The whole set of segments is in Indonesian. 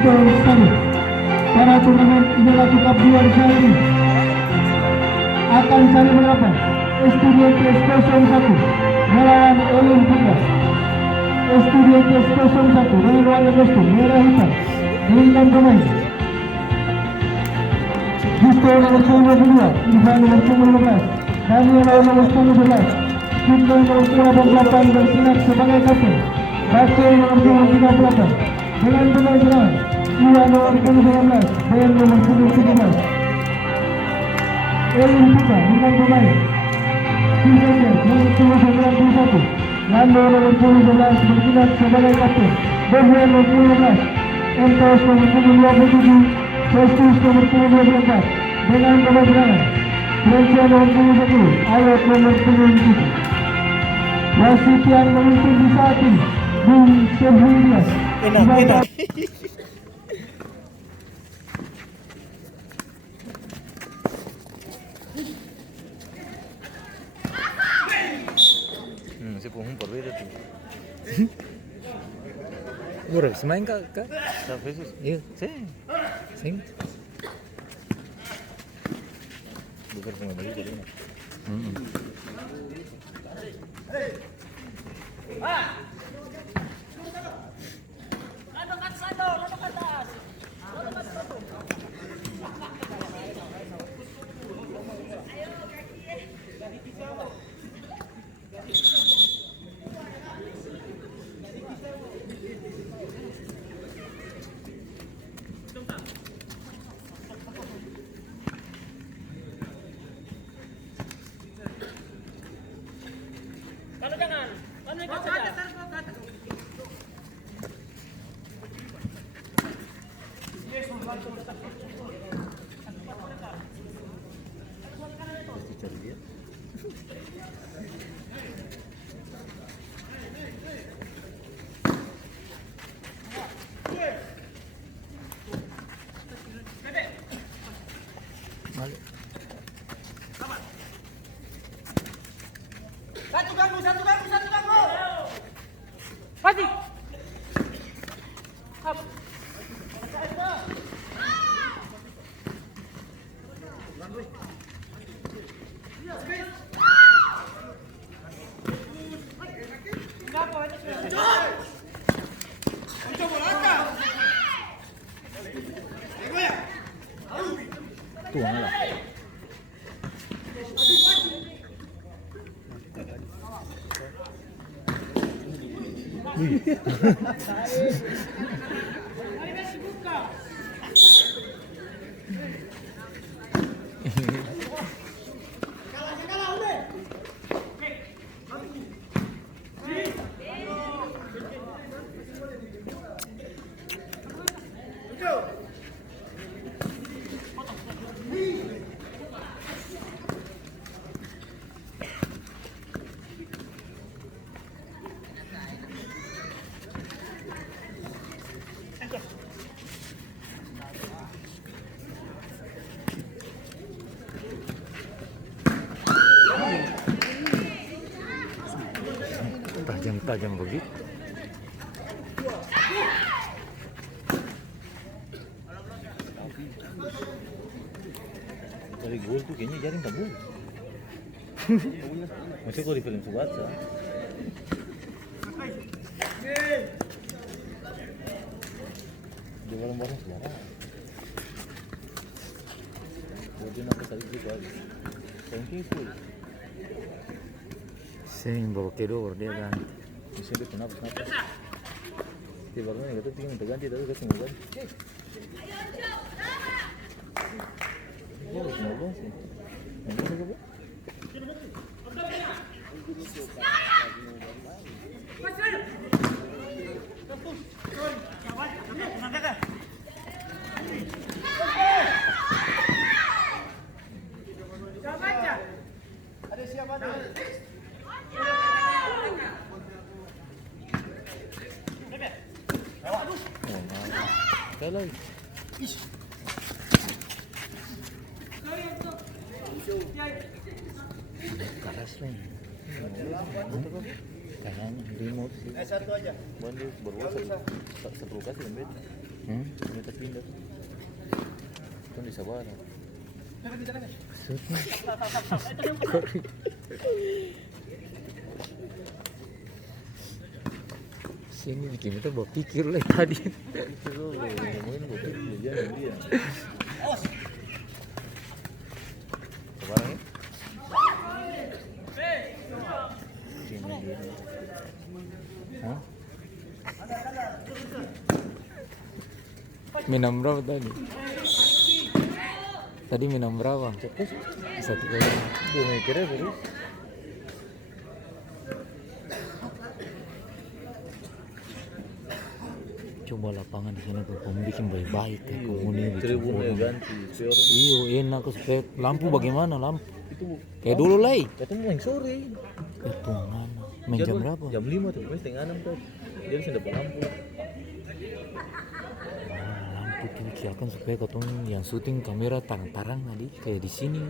Betul sekali. Pada turnamen Inilah Cup 2 di hari ini akan saling berhadapan Estudiantes 01 melawan Olimpia. Estudiantes 01 dengan warna kostum merah hitam dengan pemain Justo nomor 22, Irfan nomor 15, Daniel nomor 11, Justo nomor 28 bersinar sebagai kapten, Bakir nomor 38 dengan pemain serangan Iwan nomor 19 dan nomor 17. Olimpia dengan pemain Juventus nomor 91, Lando nomor 11 bersinar sebagai kapten, Bohyan nomor 15, Entos nomor 27, Festus nomor 24 dengan pemain serangan Frensia nomor 10, Ayat nomor 7. Wasit yang memimpin di saat ini Bung Sehulias. Enak. Se puso por ver itu. Bora, semain kak? Sa pesos? Iya, sing. Bukan cuma beli jadi. Satu ganggu. Pasti. Tuang lah. Tajam begitu. Dari gol tuh kayaknya jaring tak gol. Masih kalau di film Subatsa. Di barang-barang sejarah. Kemudian apa tadi juga? Thank you. Sim, bloqueador dia kan. Bisa dia kenapa? Di barangnya kata tinggal minta ganti tapi kasih mau ganti. Boleh mau ganti. Mau ganti apa? Ada siapa dulu? Sekali lagi. Keras nih. Kayaknya remote sih. Satu aja. Bantu berbuat satu lokasi dan beda. Kita pindah. Kan di Sabara. Sini bikin itu bawa pikir lah tadi. Itu ngomongin bawa pikir dia dan dia. Sabara ya? Sini dia. Hah? Minum berapa tadi? Tadi minum berapa? Satu kali. Dua mikirnya terus. Coba lapangan di sini tuh, kamu bikin baik-baik ya, komuni Tribunnya ganti. Iyo, enak supaya lampu bagaimana lampu? Itu Kayak dulu lagi. itu main sore. Itu mana? Main jam berapa? Jam 5 tuh, setengah 6 tuh. Jadi sudah dapat lampu. Lampu tuh siapkan supaya ketemu yang syuting kamera tarang-tarang tadi kayak di sini.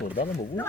Sudah dalam bagus.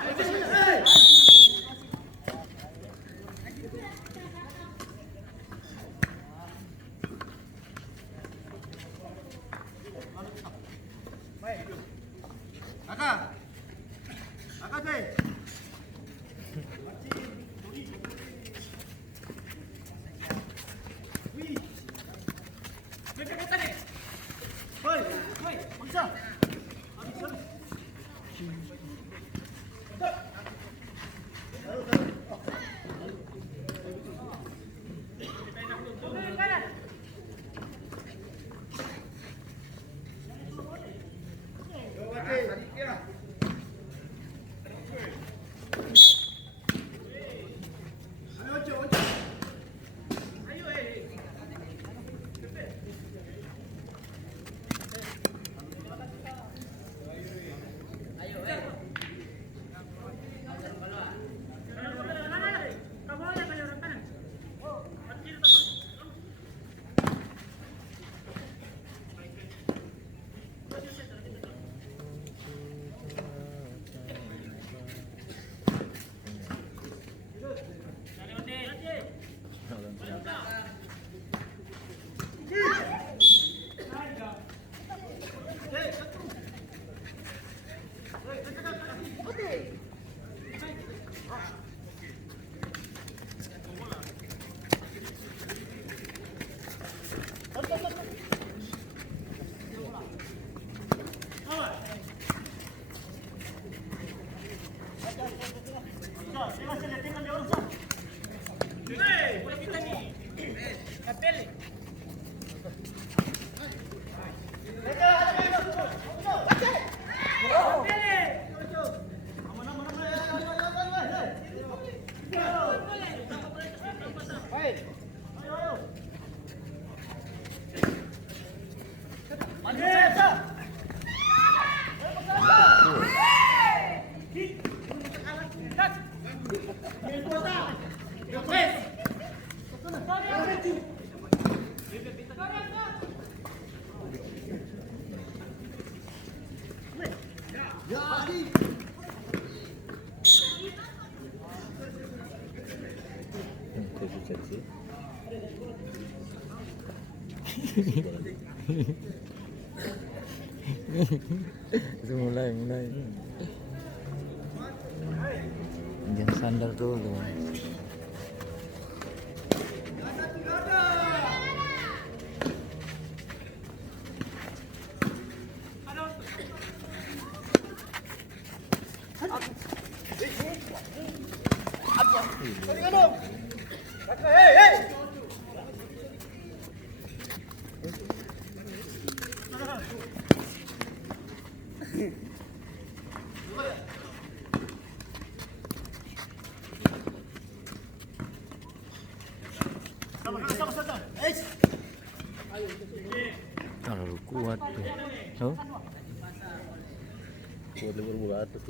mulai. Jangan sandal dulu. Terlalu kuat tuh. Oh. Kuat lebih berat tuh.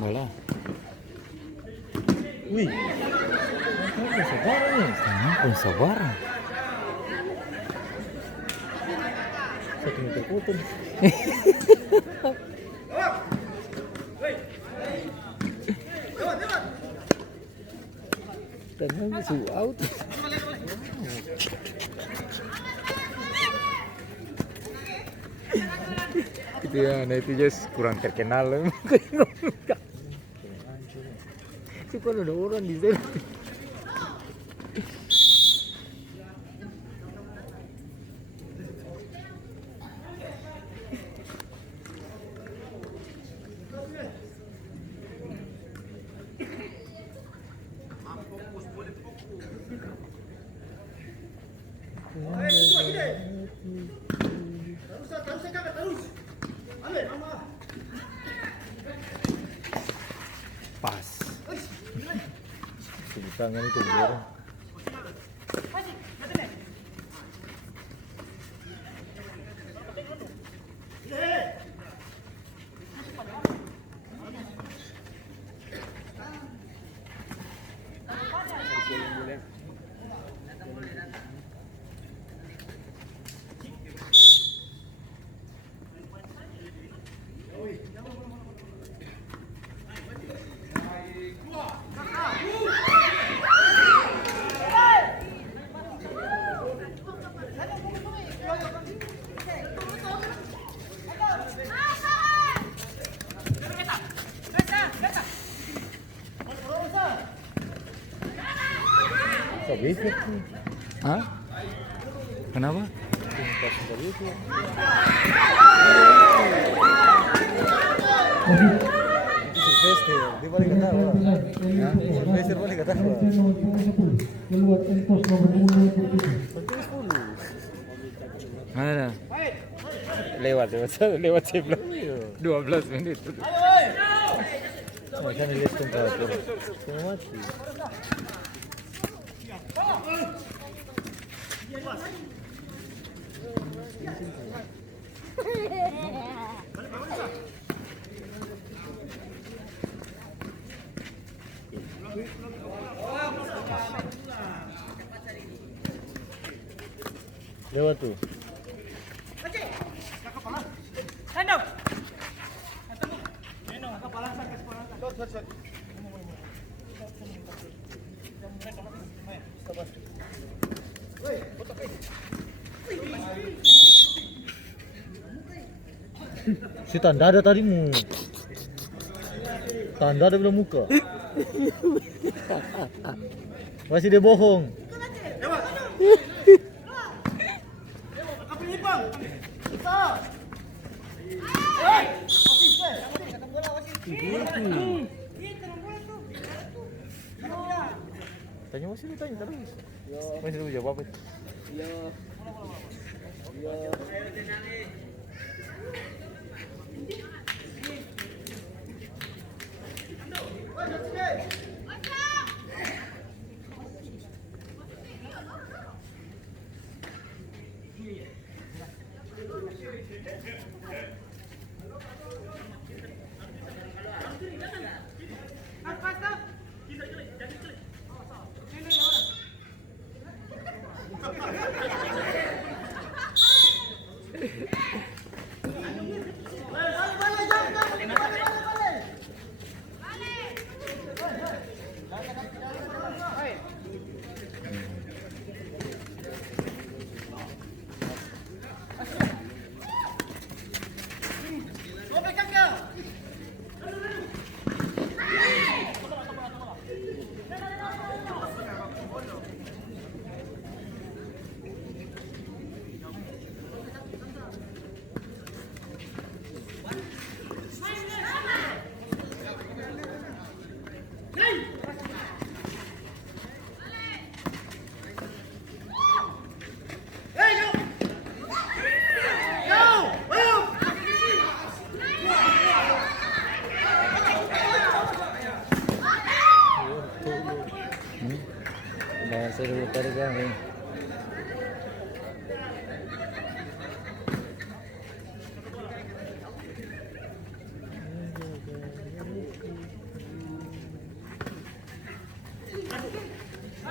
Bola. Wih. Sabar. 1 meter putus. Tenang su out. Itu ya, nah itu just kurang terkenal. Sih kalau ada orang di sana. Pas. Di tangan itu biar. Hah? Kenapa? Di balik ketawa. Survesor balik ketawa. Keluar entos nomor 10. Mana? Lewat sebelum 12 menit. Macam ni lihat temperatur. Semua mati. Lewat tuh. Si tanda ada tadimu. Tanda ada belum muka. Masih dia bohong. Tanya masih ditanya terus. Masih lu jawab apa? Seru tarik kan.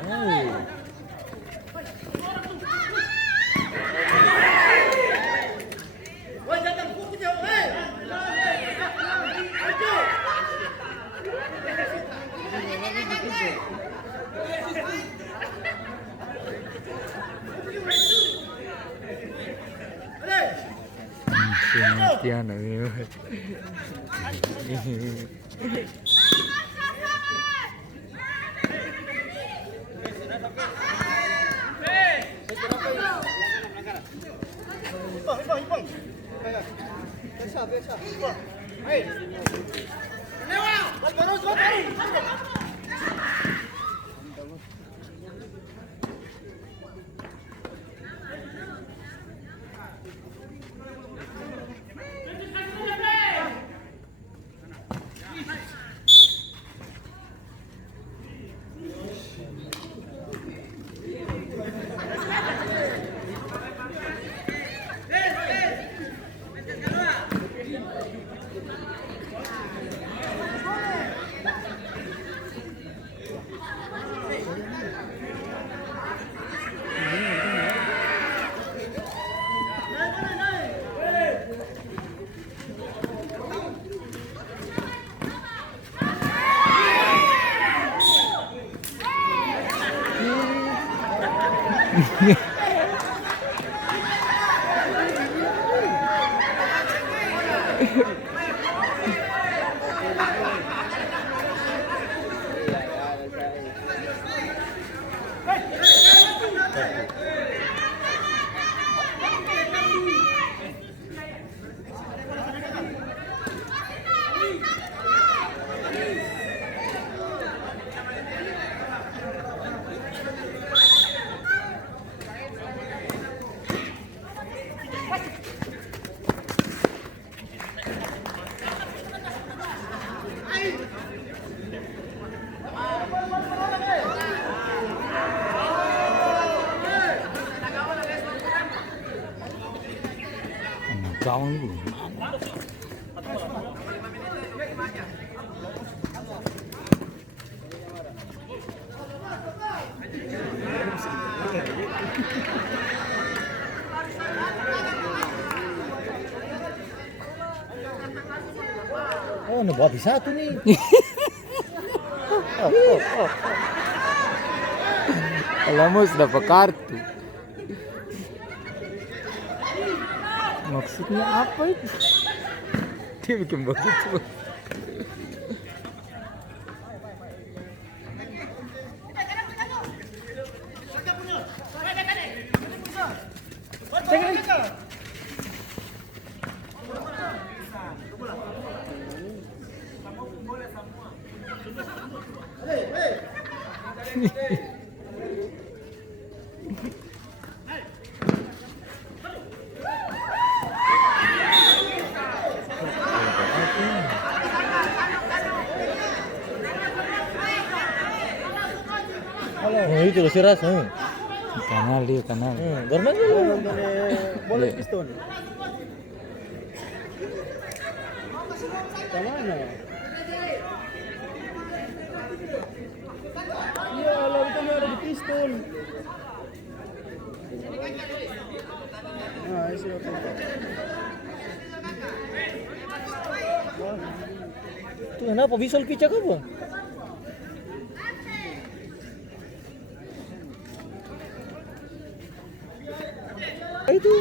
Oh. Oi, datang buku jauh, eh. Tiana ini. Ipang. Biasa. Hei. Lewat. Terus. Gawang itu. Oh, nambah habis satu nih. Alamus dapat kartu. Maksudnya apa itu? Dia bikin begitu. Oh, itu loh si Ras. Kanal dia, kanal. Bermain dulu. Bola piston. Kemana? Iya, larutannya ada di piston. Nah, isi apa? Tuh kenapa visual picak apa? Itu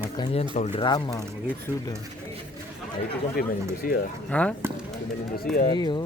makanya kalau drama begitu sudah. Nah, itu kan pemain Indonesia. Hah? Pemain Indonesia. Iya.